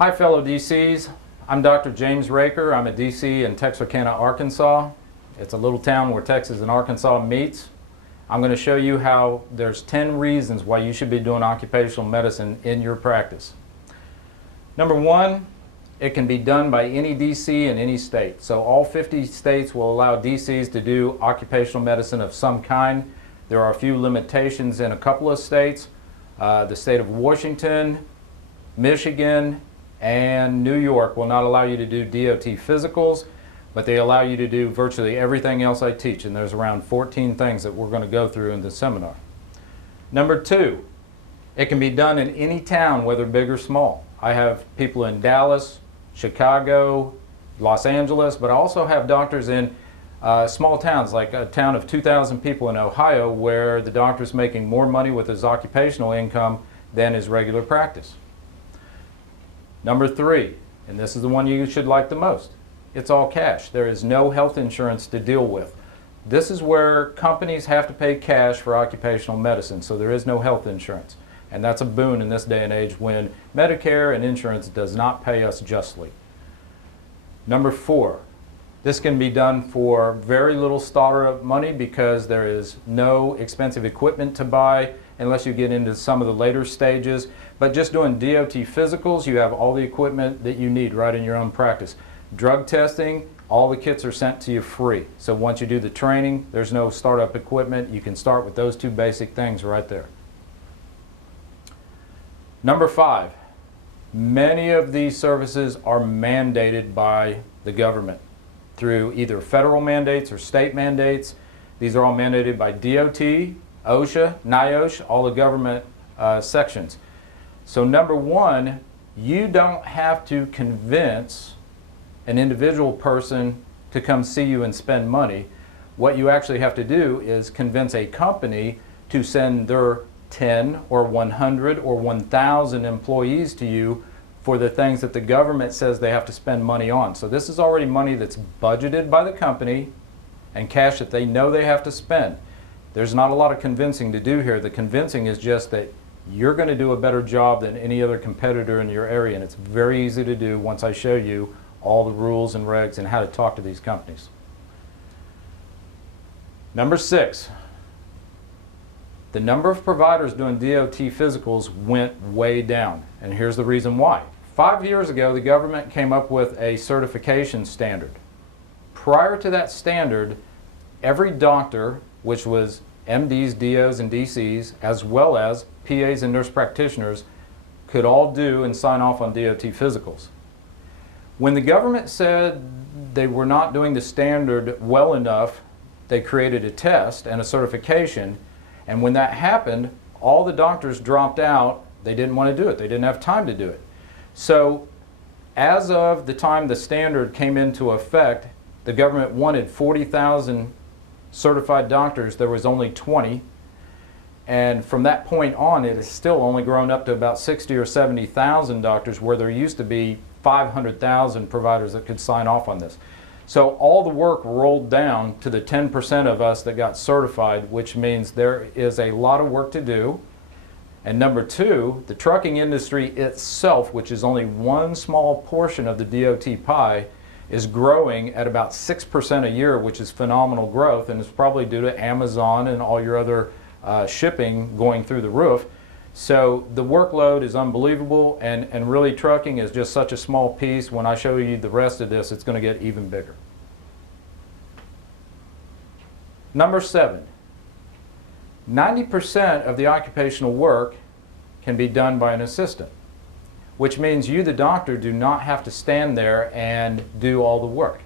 Hi fellow DCs, I'm Dr. James Raker. I'm a DC in Texarkana, Arkansas. It's a little town where Texas and Arkansas meets. I'm going to show you how there's 10 reasons why you should be doing occupational medicine in your practice. Number one, it can be done by any DC in any state. So all 50 states will allow DCs to do occupational medicine of some kind. There are a few limitations in a couple of states. The state of Washington, Michigan, and New York will not allow you to do DOT physicals, but they allow you to do virtually everything else I teach, and there's around 14 things that we're going to go through in this seminar. Number two, it can be done in any town, whether big or small. I have people in Dallas, Chicago, Los Angeles, but I also have doctors in small towns, like a town of 2,000 people in Ohio, where the doctor's making more money with his occupational income than his regular practice. Number three, and this is the one you should like the most, it's all cash. There is no health insurance to deal with. This is where companies have to pay cash for occupational medicine, so there is no health insurance. And that's a boon in this day and age when Medicare and insurance does not pay us justly. Number four, this can be done for very little startup money because there is no expensive equipment to buy unless you get into some of the later stages. But just doing DOT physicals, you have all the equipment that you need right in your own practice. Drug testing, all the kits are sent to you free. So once you do the training, there's no startup equipment. You can start with those two basic things right there. Number five, many of these services are mandated by the government through either federal mandates or state mandates. These are all mandated by DOT, OSHA, NIOSH, all the government sections. So number one, you don't have to convince an individual person to come see you and spend money. What you actually have to do is convince a company to send their 10 or 100 or 1,000 employees to you for the things that the government says they have to spend money on. So this is already money that's budgeted by the company and cash that they know they have to spend. There's not a lot of convincing to do here. The convincing is just that you're going to do a better job than any other competitor in your area, and it's very easy to do once I show you all the rules and regs and how to talk to these companies. Number six, the number of providers doing DOT physicals went way down, and here's the reason why. 5 years ago, the government came up with a certification standard. Prior to that standard, every doctor, which was MDs, DOs, and DCs, as well as PAs and nurse practitioners, could all do and sign off on DOT physicals. When the government said they were not doing the standard well enough, they created a test and a certification, and when that happened, all the doctors dropped out. They didn't want to do it. They didn't have time to do it. So as of the time the standard came into effect, the government wanted 40,000 certified doctors. There was only 20. And from that point on, it has still only grown up to about 60 or 70,000 doctors, where there used to be 500,000 providers that could sign off on this. So all the work rolled down to the 10% of us that got certified, which means there is a lot of work to do. And number two, the trucking industry itself, which is only one small portion of the DOT pie, is growing at about 6% a year, which is phenomenal growth, and it's probably due to Amazon and all your other shipping going through the roof. So the workload is unbelievable, and really trucking is just such a small piece. When I show you the rest of this, it's going to get even bigger. Number seven, 90% of the occupational work can be done by an assistant, which means you, the doctor, do not have to stand there and do all the work.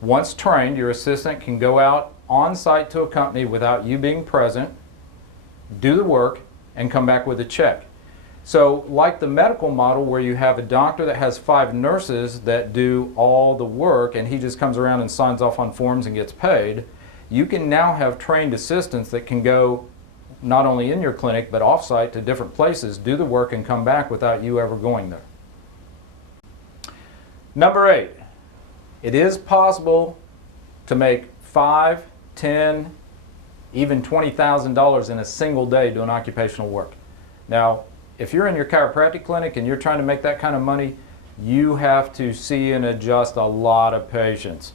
Once trained, your assistant can go out on site to a company without you being present, do the work, and come back with a check. So like the medical model where you have a doctor that has 5 nurses that do all the work and he just comes around and signs off on forms and gets paid, you can now have trained assistants that can go not only in your clinic but off-site to different places, do the work, and come back without you ever going there. Number 8, it is possible to make $5, $10, even $20,000 in a single day doing occupational work. Now, if you're in your chiropractic clinic and you're trying to make that kind of money, you have to see and adjust a lot of patients.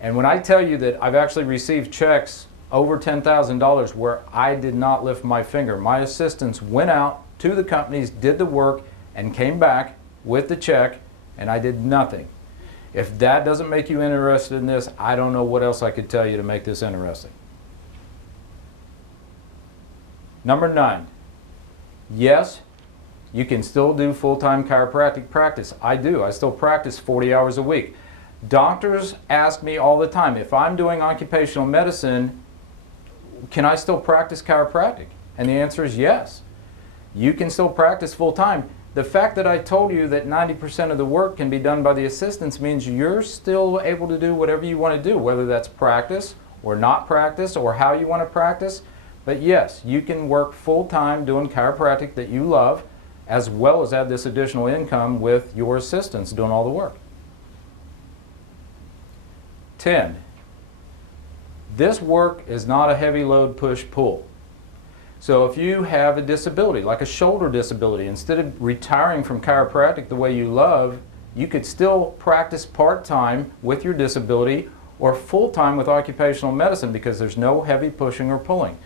And when I tell you that I've actually received checks over $10,000 where I did not lift my finger, my assistants went out to the companies, did the work, and came back with the check, and I did nothing. If that doesn't make you interested in this, I don't know what else I could tell you to make this interesting. Number 9, yes, you can still do full-time chiropractic practice. I do. I still practice 40 hours a week. Doctors ask me all the time, if I'm doing occupational medicine, can I still practice chiropractic? And the answer is yes. You can still practice full-time. The fact that I told you that 90% of the work can be done by the assistants means you're still able to do whatever you want to do, whether that's practice or not practice or how you want to practice. But yes, you can work full-time doing chiropractic that you love, as well as add this additional income with your assistants doing all the work. 10. This work is not a heavy load push-pull. So if you have a disability, like a shoulder disability, instead of retiring from chiropractic the way you love, you could still practice part-time with your disability or full-time with occupational medicine because there's no heavy pushing or pulling.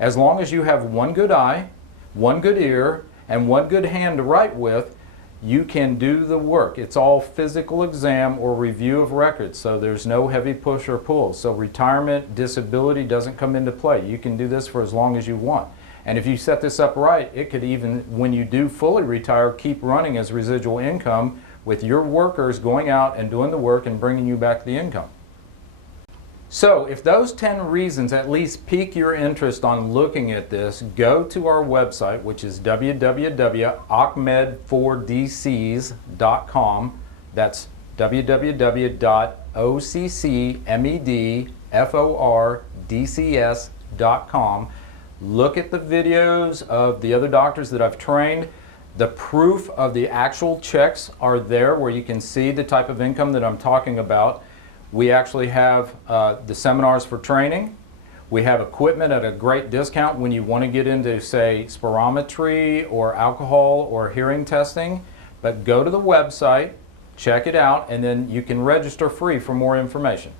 As long as you have one good eye, one good ear, and one good hand to write with, you can do the work. It's all physical exam or review of records, so there's no heavy push or pull. So retirement, disability doesn't come into play. You can do this for as long as you want. And if you set this up right, it could even, when you do fully retire, keep running as residual income with your workers going out and doing the work and bringing you back the income. So if those 10 reasons at least pique your interest on looking at this, go to our website, which is www.occmed4dcs.com. That's www.occmedfordcs.com. Look at the videos of the other doctors that I've trained. The proof of the actual checks are there where you can see the type of income that I'm talking about. We actually have the seminars for training. We have equipment at a great discount when you want to get into, say, spirometry or alcohol or hearing testing. But go to the website, check it out, and then you can register free for more information.